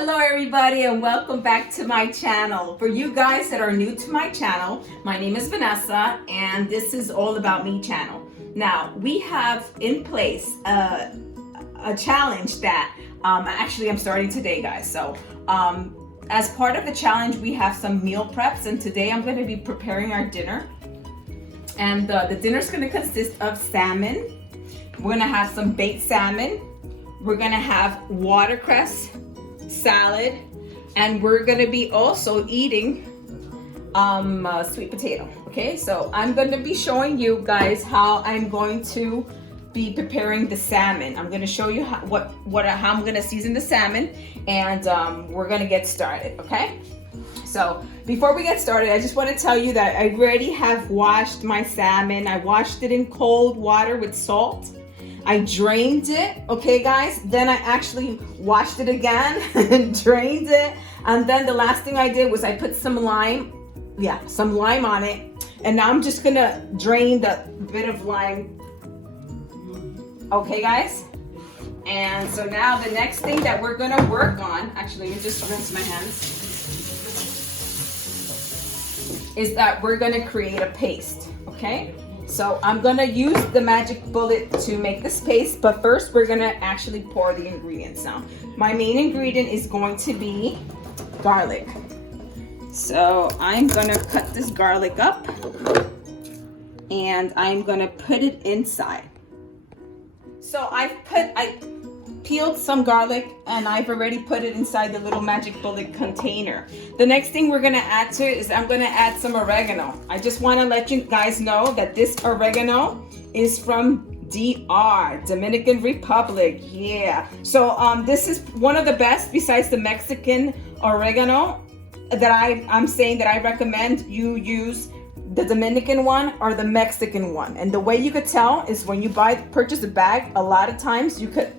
Hello everybody and welcome back to my channel. For you guys that are new to my channel, my name is Vanessa and this is All About Me channel. Now we have in place a challenge that actually I'm starting today, guys. So as part of the challenge we have some meal preps, and today I'm going to be preparing our dinner. And the dinner is going to consist of salmon. We're going to have some baked salmon. We're going to have watercress salad, and we're going to be also eating sweet potato. Okay, so I'm going to be showing you guys how I'm going to be preparing the salmon. I'm going to show you how I'm going to season the salmon, and we're going to get started. Okay, so before we get started, I just want to tell you that I already have washed my salmon. I washed it in cold water with salt. I drained it, okay guys? Then I actually washed it again and drained it. And then the last thing I did was I put some lime on it. And now I'm just gonna drain the bit of lime. Okay guys? And so now the next thing that we're gonna work on, actually let me just rinse my hands, is that we're gonna create a paste, okay? So I'm gonna use the magic bullet to make this paste, but first we're gonna actually pour the ingredients now. My main ingredient is going to be garlic. So I'm gonna cut this garlic up and I'm gonna put it inside. So I peeled some garlic and I've already put it inside the little magic bullet container. The next thing we're gonna add to it is I'm gonna add some oregano. I just wanna let you guys know that this oregano is from DR, Dominican Republic, yeah. So this is one of the best besides the Mexican oregano that I'm saying that I recommend you use the Dominican one or the Mexican one. And the way you could tell is when you purchase a bag, a lot of times you could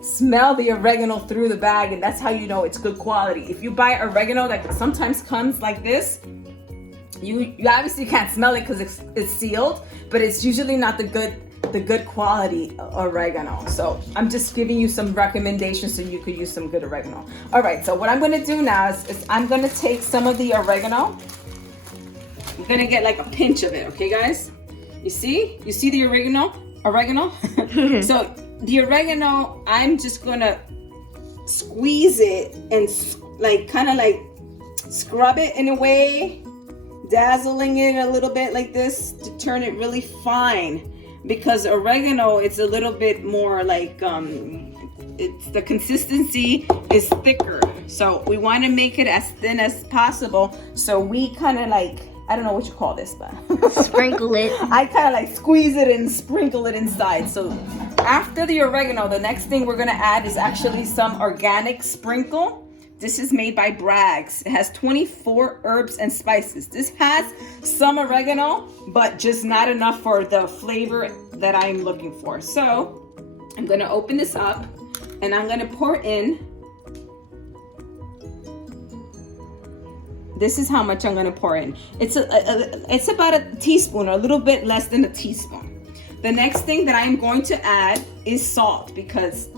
smell the oregano through the bag, and that's how you know it's good quality. If you buy oregano that sometimes comes like this, you obviously can't smell it because it's sealed, but it's usually not the good quality oregano. So I'm just giving you some recommendations so you could use some good oregano. All right, so what I'm going to do now is I'm going to take some of the oregano. I'm going to get like a pinch of it, okay guys? You see the oregano? So the oregano, I'm just gonna squeeze it and kind of scrub it in a way, dazzling it a little bit like this to turn it really fine, because oregano, it's a little bit more like the consistency is thicker, so we want to make it as thin as possible. So we kind of I don't know what you call this, but sprinkle it. I kind of squeeze it and sprinkle it inside. So after the oregano, the next thing we're gonna add is actually some organic sprinkle. This is made by Bragg's. It has 24 herbs and spices. This has some oregano, but just not enough for the flavor that I'm looking for. So I'm gonna open this up and I'm gonna pour in. This is how much I'm gonna pour in. It's about a teaspoon, or a little bit less than a teaspoon. The next thing that I'm going to add is salt, because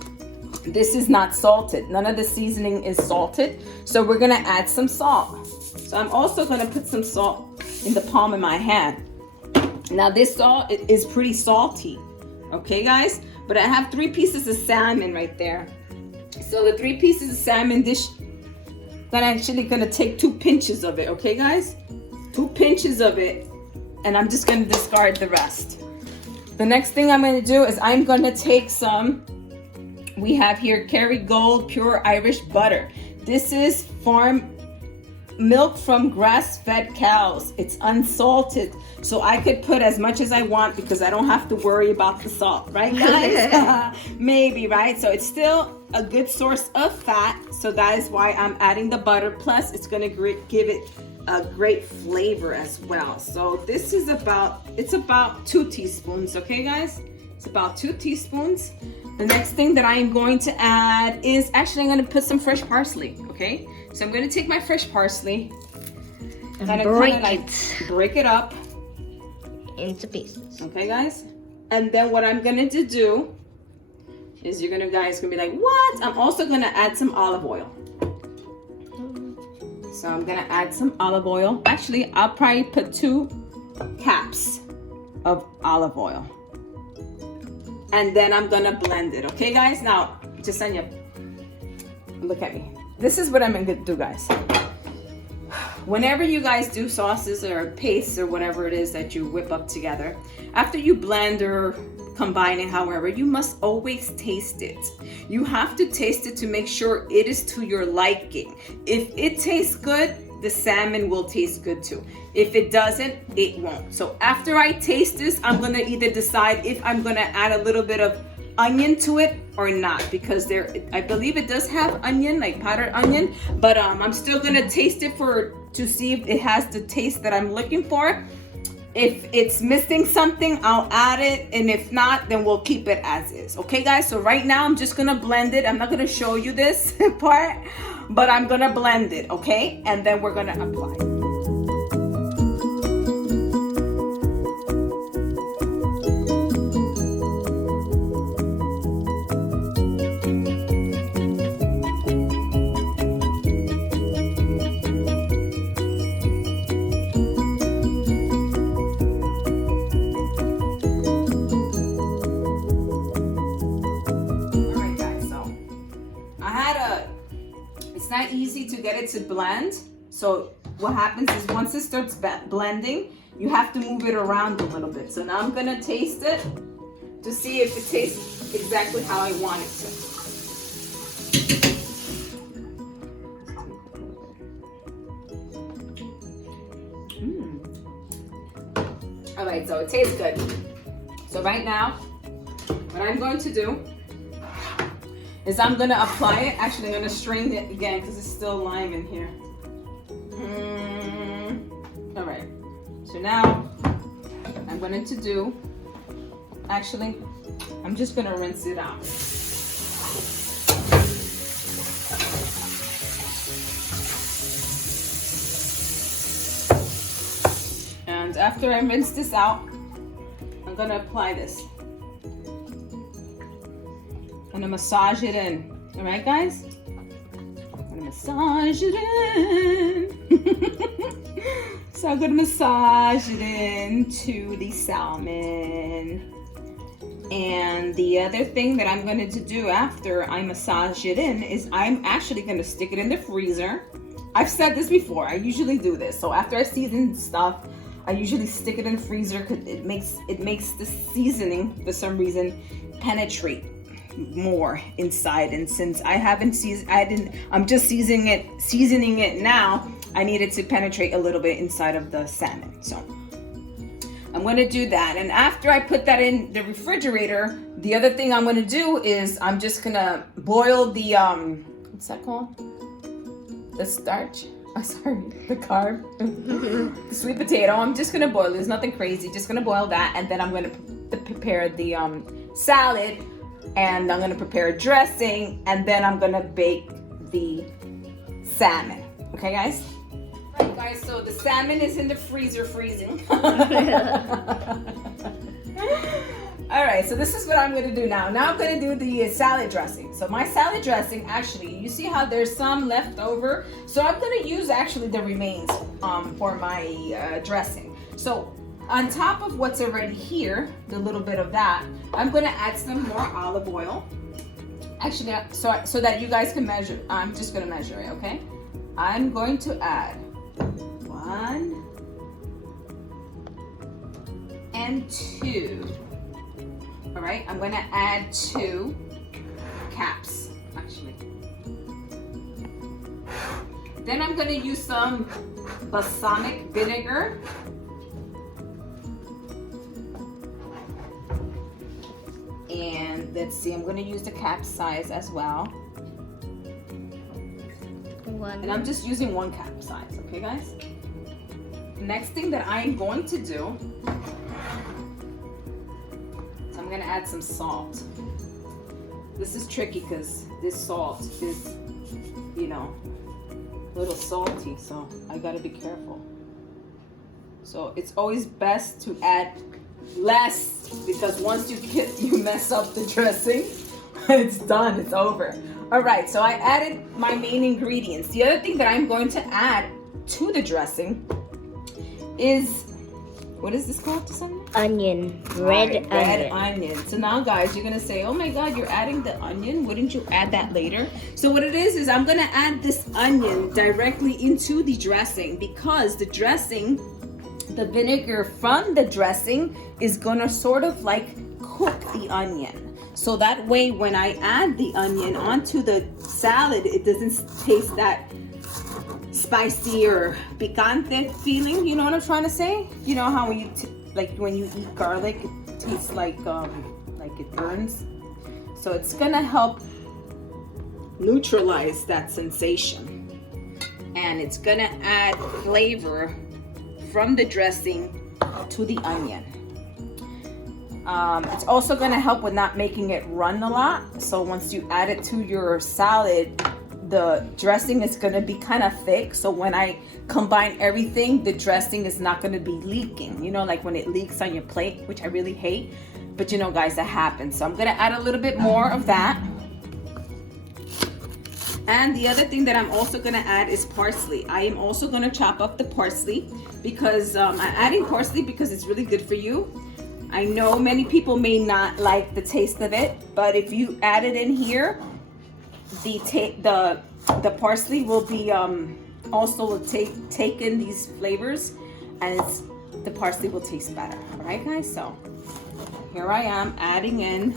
this is not salted. None of the seasoning is salted. So we're gonna add some salt. So I'm also gonna put some salt in the palm of my hand. Now this salt is pretty salty, okay guys? But I have 3 pieces of salmon right there. So the 3 pieces of salmon dish, I'm actually gonna take 2 pinches of it, okay guys? 2 pinches of it, and I'm just gonna discard the rest. The next thing I'm gonna do is I'm gonna take some, we have here Kerrygold Pure Irish Butter. This is farm milk from grass-fed cows. It's unsalted, so I could put as much as I want because I don't have to worry about the salt, right guys? Maybe, right? So it's still a good source of fat, so that is why I'm adding the butter. Plus it's going to give it a great flavor as well. So this is about 2 teaspoons, okay guys? It's about 2 teaspoons. The next thing that I am going to add is actually I'm going to put some fresh parsley, okay? So I'm going to take my fresh parsley and break it up into pieces. Okay guys? And then what I'm going to do is you're gonna guys gonna be like, what? I'm also gonna add some olive oil. So I'm gonna add some olive oil. Actually, I'll probably put 2 caps of olive oil. And then I'm gonna blend it, okay guys? Now, Jasenia, look at me. This is what I'm gonna do, guys. Whenever you guys do sauces or pastes or whatever it is that you whip up together, after you blend or combine it, however, you must always taste it. You have to taste it to make sure it is to your liking. If it tastes good, the salmon will taste good too. If it doesn't, it won't. So after I taste this, I'm gonna either decide if I'm gonna add a little bit of onion to it or not, because I believe it does have onion, like powdered onion, but I'm still gonna taste it to see if it has the taste that I'm looking for. If it's missing something, I'll add it, and if not, then we'll keep it as is. Okay guys, so right now I'm just gonna blend it. I'm not gonna show you this part, but I'm gonna blend it, okay? And then we're gonna apply it. It's not easy to get it to blend. So what happens is once it starts blending, you have to move it around a little bit. So now I'm gonna taste it to see if it tastes exactly how I want it to. All right, so it tastes good. So right now, what I'm going to do is I'm gonna apply it. Actually, I'm gonna strain it again because it's still lime in here. All right, so now I'm going to do, actually, I'm just gonna rinse it out. And after I rinse this out, I'm gonna apply this. I'm gonna massage it in. All right, guys? I'm gonna massage it in. So I'm gonna massage it into the salmon. And the other thing that I'm going to do after I massage it in is I'm actually gonna stick it in the freezer. I've said this before, I usually do this. So after I season stuff, I usually stick it in the freezer because it makes the seasoning, for some reason, penetrate more inside. And since I haven't I'm just seasoning it now, I need it to penetrate a little bit inside of the salmon. So I'm going to do that. And after I put that in the refrigerator, the other thing I'm going to do is I'm just going to boil the what's that called? The starch. Oh, sorry, the carb. The sweet potato. I'm just going to boil it. There's nothing crazy. Just going to boil that, and then I'm going to prepare the salad, and I'm going to prepare a dressing, and then I'm going to bake the salmon. Okay, guys? All right, guys, so the salmon is in the freezer freezing. All right, so this is what I'm going to do now. Now I'm going to do the salad dressing. So my salad dressing, actually, you see how there's some left over? So I'm going to use actually the remains for my dressing. So on top of what's already here, the little bit of that, I'm going to add some more olive oil. Actually, so that you guys can measure. I'm just going to measure it, okay? I'm going to add 1 and 2. All right, I'm going to add 2 caps, actually. Then I'm going to use some balsamic vinegar. And let's see, I'm going to use the cap size as well. And I'm just using 1 cap size, okay, guys? Next thing that I'm going to do, so I'm going to add some salt. This is tricky because this salt is, you know, a little salty, so I got to be careful. So it's always best to add less, because once you mess up the dressing, it's done, it's over. All right, so I added my main ingredients. The other thing that I'm going to add to the dressing is, what is this called, Sonia? Onion. Red onion. Red onion. So now, guys, you're gonna say, oh my God, you're adding the onion. Wouldn't you add that later? So what it is I'm gonna add this onion directly into the dressing, because the dressing, the vinegar from the dressing is gonna sort of like cook the onion. So that way, when I add the onion onto the salad, it doesn't taste that spicy or picante feeling. You know what I'm trying to say? You know how when you when you eat garlic, it tastes like it burns. So it's gonna help neutralize that sensation, and it's gonna add flavor from the dressing to the onion. It's also going to help with not making it run a lot. So once you add it to your salad, the dressing is going to be kind of thick. So when I combine everything, the dressing is not going to be leaking. You know, like when it leaks on your plate, which I really hate. But you know, guys, that happens. So I'm going to add a little bit more of that. And the other thing that I'm also going to add is parsley. I am also going to chop up the parsley because I'm adding parsley because it's really good for you. I know many people may not like the taste of it, but if you add it in here, the parsley will be also take in these flavors, and the parsley will taste better. All right, guys. So here I am adding in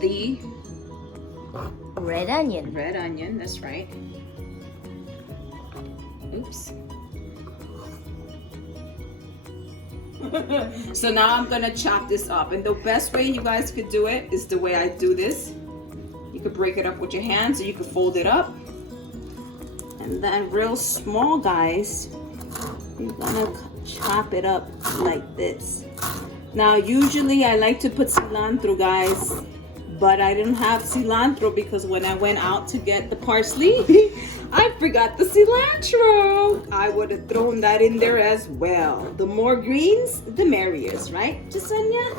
the red onion. Red onion. That's right. Oops. So now I'm gonna chop this up, and the best way you guys could do it is the way I do this. You could break it up with your hands, or you could fold it up, and then real small, guys, you're gonna chop it up like this. Now usually I like to put cilantro, guys, but I didn't have cilantro because when I went out to get the parsley I forgot the cilantro. I would have thrown that in there as well. The more greens, the merriest, right, Jasenia?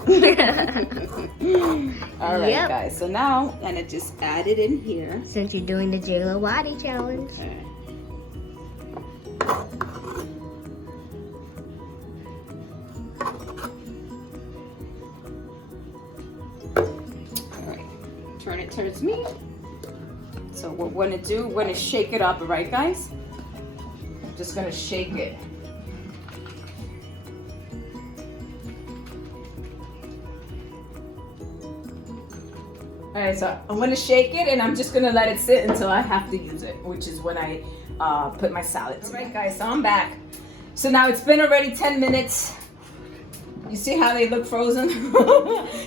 All right, Yep. guys. So now I'm gonna just add it in here. Since you're doing the J Lo Wadi challenge. Okay. All right. Turn it towards me. So what we're gonna do, we're gonna shake it up, right, guys? Just gonna shake it. All right, so I'm gonna shake it, and I'm just gonna let it sit until I have to use it, which is when I put my salad. All right, guys, so I'm back. So now it's been already 10 minutes. You see how they look frozen?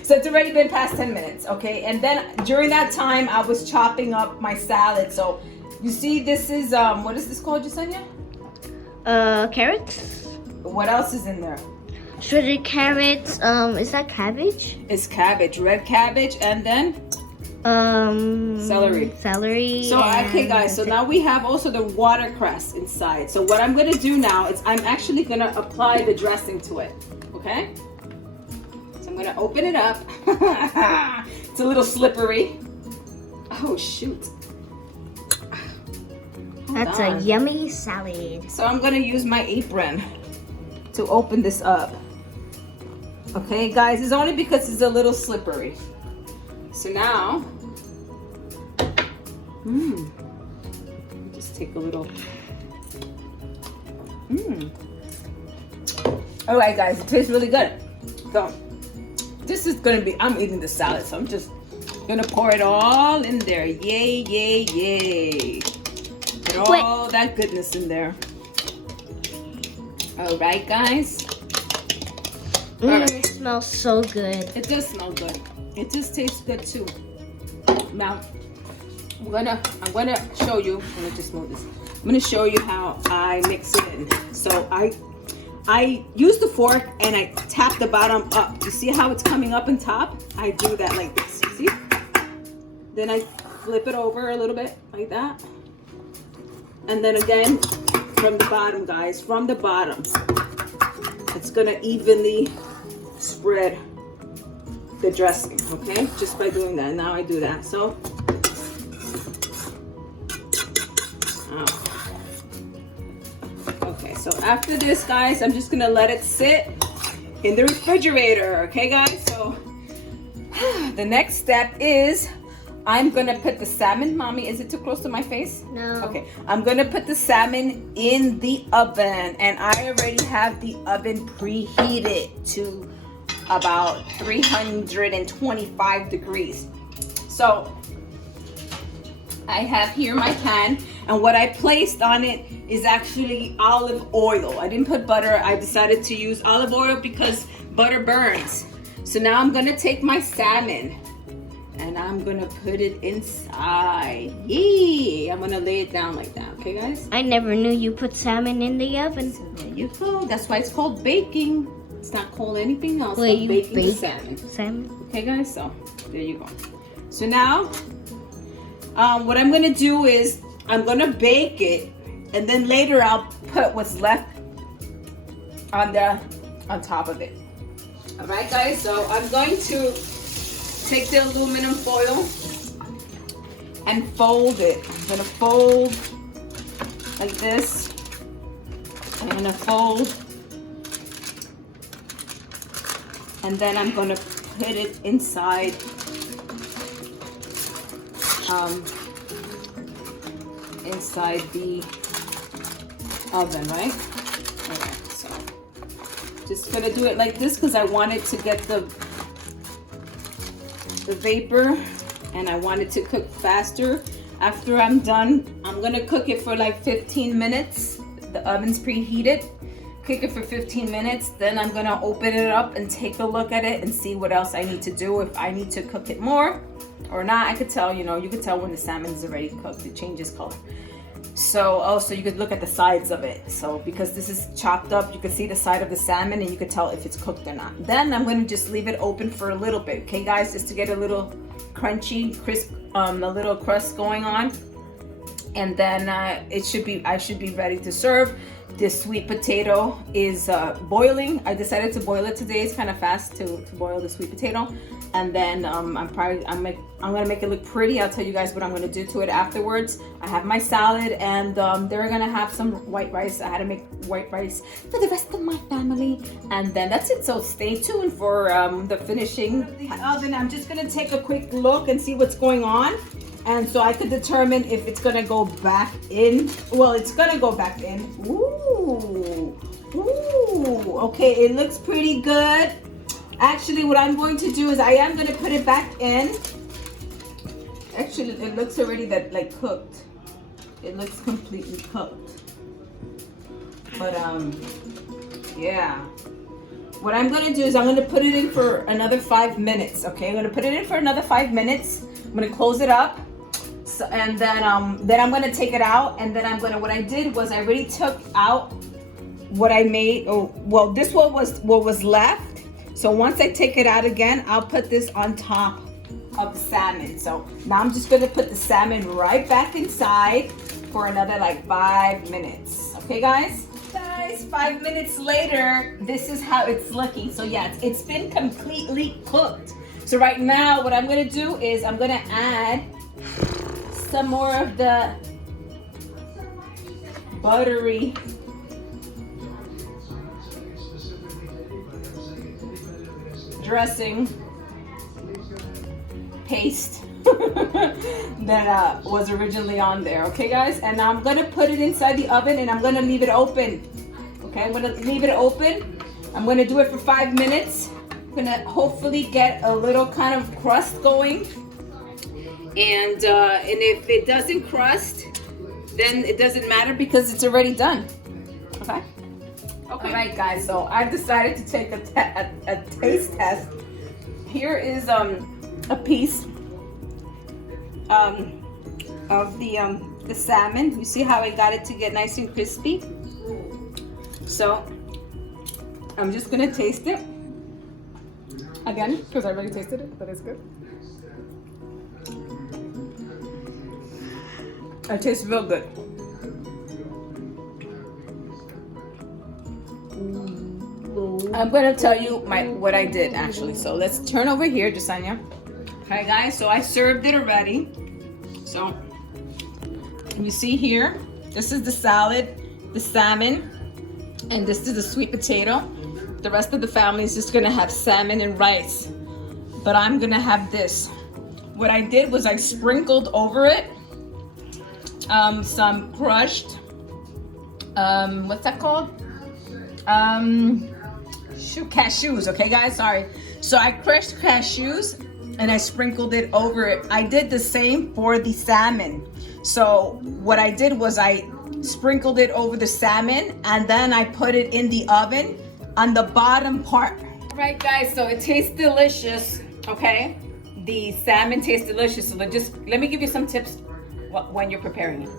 So it's already been past 10 minutes, okay? And then during that time, I was chopping up my salad. So you see, this is, what is this called, Jasenia? Carrots. What else is in there? Shredded carrots. Is that cabbage? It's cabbage, red cabbage, and then celery. Celery. So okay, guys, so now we have also the watercress inside. So what I'm gonna do now is I'm actually gonna apply the dressing to it. Okay? So I'm gonna open it up. It's a little slippery. Oh shoot. That's a yummy salad. So I'm gonna use my apron to open this up. Okay, guys, it's only because it's a little slippery. So now, just take a little. All right, guys, it tastes really good. So this is gonna be, I'm eating the salad, so I'm just gonna pour it all in there. Yay, yay, yay. Put all that goodness in there. All right, guys. It smells so good. It does smell good. It just tastes good too. Now, I'm gonna show you. Let me just move this. I'm gonna show you how I mix it in. So I use the fork and I tap the bottom up. You see how it's coming up and top? I do that like this. You see? Then I flip it over a little bit like that. And then again from the bottom, guys. From the bottom. It's gonna evenly spread the dressing, okay? Just by doing that. Now I do that. So, okay, so after this, guys, I'm just gonna let it sit in the refrigerator, okay, guys? So the next step is I'm gonna put the salmon. Mommy, is it too close to my face? No. Okay, I'm gonna put the salmon in the oven, and I already have the oven preheated to about 325 degrees. So I have here my pan, and what I placed on it is actually olive oil. I didn't put butter. I decided to use olive oil because butter burns. So now I'm gonna take my salmon and I'm gonna put it inside. Yee! I'm gonna lay it down like that, okay, guys? I never knew you put salmon in the oven. So there you go. That's why it's called baking. It's not called anything else. Wait, It's you baking the bake salmon. salmon? Okay, guys, so there you go. So now, what I'm gonna do is I'm gonna bake it, and then later I'll put what's left on top of it. All right, guys. So I'm going to take the aluminum foil and fold it. I'm gonna fold like this. I'm gonna fold, and then I'm gonna put it inside inside the oven, right? Okay, so just gonna do it like this because I want it to get the vapor, and I want it to cook faster. After I'm done, I'm gonna cook it for like 15 minutes. The oven's preheated. Cook it for 15 minutes, then I'm gonna open it up and take a look at it and see what else I need to do. If I need to cook it more or not, I could tell, you could tell when the salmon is already cooked, it changes color. So also you could look at the sides of it. So because this is chopped up, you can see the side of the salmon and you could tell if it's cooked or not. Then I'm gonna just leave it open for a little bit, okay, guys, just to get a little crunchy, crisp, a little crust going on. And then I should be ready to serve. This sweet potato is boiling. I decided to boil it today. It's kind of fast to boil the sweet potato. And then I'm gonna make it look pretty. I'll tell you guys what I'm gonna do to it afterwards. I have my salad, and they're gonna have some white rice. I had to make white rice for the rest of my family, and then that's it. So stay tuned for the finishing of the oven. I'm just gonna take a quick look and see what's going on, and so I could determine if it's gonna go back in. Well, it's gonna go back in. Ooh, okay, it looks pretty good. Actually, what I'm going to do is I am going to put it back in. Actually, it looks already cooked. It looks completely cooked. But yeah. What I'm going to do is I'm going to put it in for another 5 minutes. Okay, I'm going to put it in for another 5 minutes. I'm going to close it up. So, and then I'm going to take it out, and then what I did was I already took out what I made. Oh, well, this one was what was left. So once I take it out again, I'll put this on top of the salmon. So now I'm just gonna put the salmon right back inside for another 5 minutes. Okay, guys? Guys, 5 minutes later, this is how it's looking. So yeah, it's been completely cooked. So right now, what I'm gonna do is I'm gonna add some more of the buttery dressing paste that was originally on there. Okay, guys, and I'm gonna put it inside the oven, and I'm gonna leave it open. Okay, I'm gonna leave it open. I'm gonna do it for 5 minutes. I'm gonna hopefully get a little kind of crust going, and if it doesn't crust, then it doesn't matter because it's already done. Okay. Okay. All right, guys, so I've decided to take a taste test. Here is a piece of the salmon. You see how I got it to get nice and crispy? So I'm just gonna taste it again because I already tasted it, but it's good. It tastes real good. I'm gonna tell you what I did actually. So let's turn over here, Jasenia. Okay, guys. So I served it already. So you see here, this is the salad, the salmon, and this is the sweet potato. The rest of the family is just gonna have salmon and rice, but I'm gonna have this. What I did was I sprinkled over it some crushed, what's that called? Cashews, okay guys, sorry. So I crushed cashews and I sprinkled it over it. I did the same for the salmon. So what I did was I sprinkled it over the salmon and then I put it in the oven on the bottom part. All right guys, so it tastes delicious, okay? The salmon tastes delicious. So let me give you some tips when you're preparing it.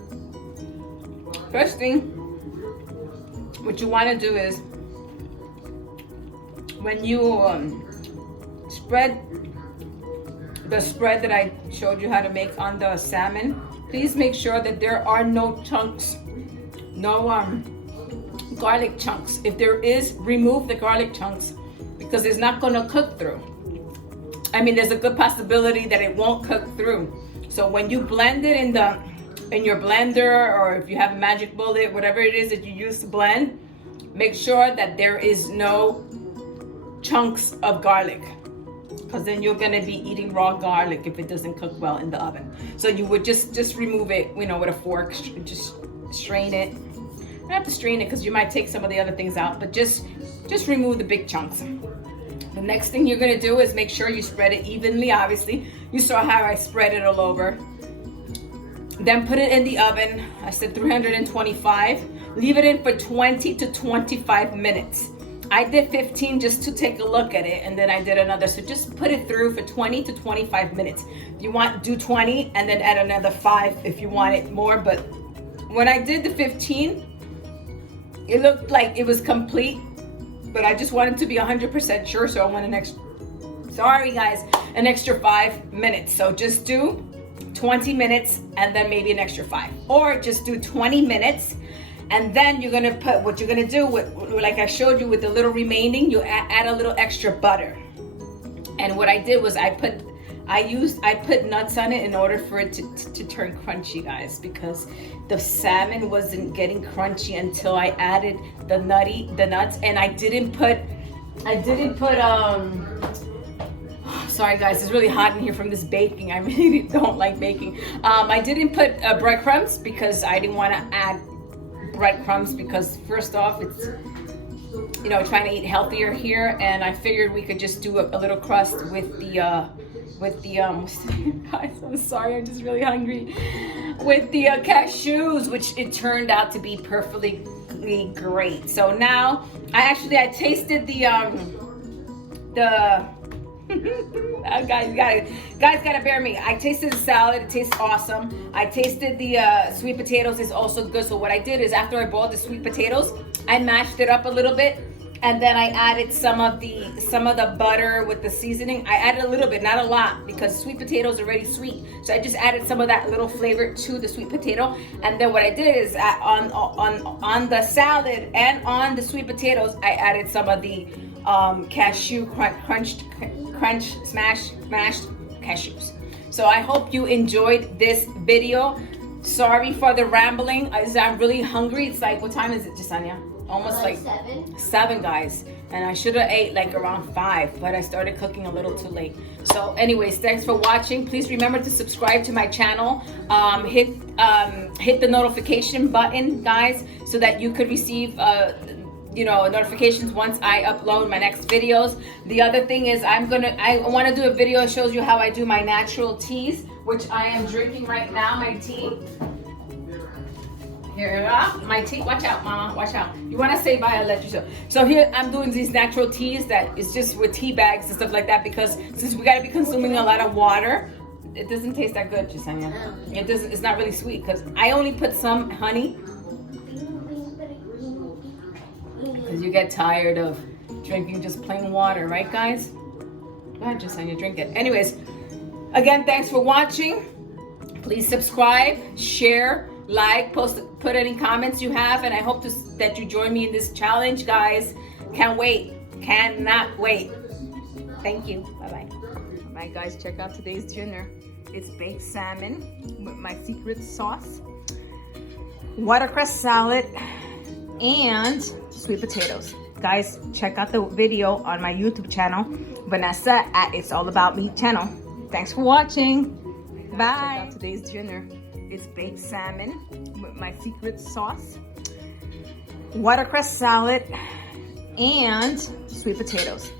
First thing, what you want to do is when you spread the spread that I showed you how to make on the salmon, please make sure that there are no chunks, no garlic chunks. If there is, remove the garlic chunks because it's not going to cook through. I mean, there's a good possibility that it won't cook through. So when you blend it in your blender, or if you have a magic bullet, whatever it is that you use to blend, make sure that there is no chunks of garlic, because then you're gonna be eating raw garlic if it doesn't cook well in the oven. So you would just remove it, with a fork, just strain it. You don't have to strain it because you might take some of the other things out, but just remove the big chunks. The next thing you're gonna do is make sure you spread it evenly. Obviously, you saw how I spread it all over. Then put it in the oven. I said 325. Leave it in for 20 to 25 minutes. I did 15 just to take a look at it, and then I did another. So just put it through for 20 to 25 minutes. If you want, do 20 and then add another 5 if you want it more. But when I did the 15, it looked like it was complete, but I just wanted to be 100% sure. So I went an extra 5 minutes. So just do 20 minutes and then maybe an extra 5, or just do 20 minutes. And then you're gonna put, what you're gonna do with, like I showed you with the little remaining, you add a little extra butter. And what I did was I put nuts on it in order for it to turn crunchy, guys, because the salmon wasn't getting crunchy until I added the nuts. And I didn't put sorry guys, it's really hot in here from this baking. I really don't like baking. I didn't put breadcrumbs because I didn't want to add breadcrumbs, because first off, it's trying to eat healthier here, and I figured we could just do a little crust with the guys, I'm sorry, I'm just really hungry, with the cashews, which it turned out to be perfectly great. So now I tasted the guys gotta bear me. I tasted the salad, it tastes awesome. I tasted the sweet potatoes, is also good. So what I did is, after I boiled the sweet potatoes, I mashed it up a little bit, and then I added some of the butter with the seasoning. I added a little bit, not a lot, because sweet potatoes are already sweet. So I just added some of that little flavor to the sweet potato. And then what I did is on the salad and on the sweet potatoes, I added some of the cashew mashed cashews. So I hope you enjoyed this video. Sorry for the rambling. I'm really hungry. It's like, what time is it, Jasenia? Almost like 7, guys. And I should have ate like around 5, but I started cooking a little too late. So anyways, thanks for watching. Please remember to subscribe to my channel. Hit the notification button, guys, so that you could receive notifications once I upload my next videos. The other thing is, I want to do a video that shows you how I do my natural teas, which I am drinking right now, my tea. Here, my tea. Watch out, mama, watch out. You want to say bye, I'll let you show. So here I'm doing these natural teas that is just with tea bags and stuff like that, because since we got to be consuming a lot of water, it doesn't taste that good, Jasenia. It's not really sweet, because I only put some honey, because you get tired of drinking just plain water, right, guys? Go ahead, Jasenia, drink it. Anyways, again, thanks for watching. Please subscribe, share, like, put any comments you have, and I hope that you join me in this challenge, guys. Can't wait. Cannot wait. Thank you. Bye-bye. All right, guys, check out today's dinner. It's baked salmon with my secret sauce, watercress salad, and sweet potatoes. Guys, check out the video on my YouTube channel, Vanessa at It's All About Me channel. Thanks for watching. Bye. Check out today's dinner. It's baked salmon with my secret sauce, watercress salad, and sweet potatoes.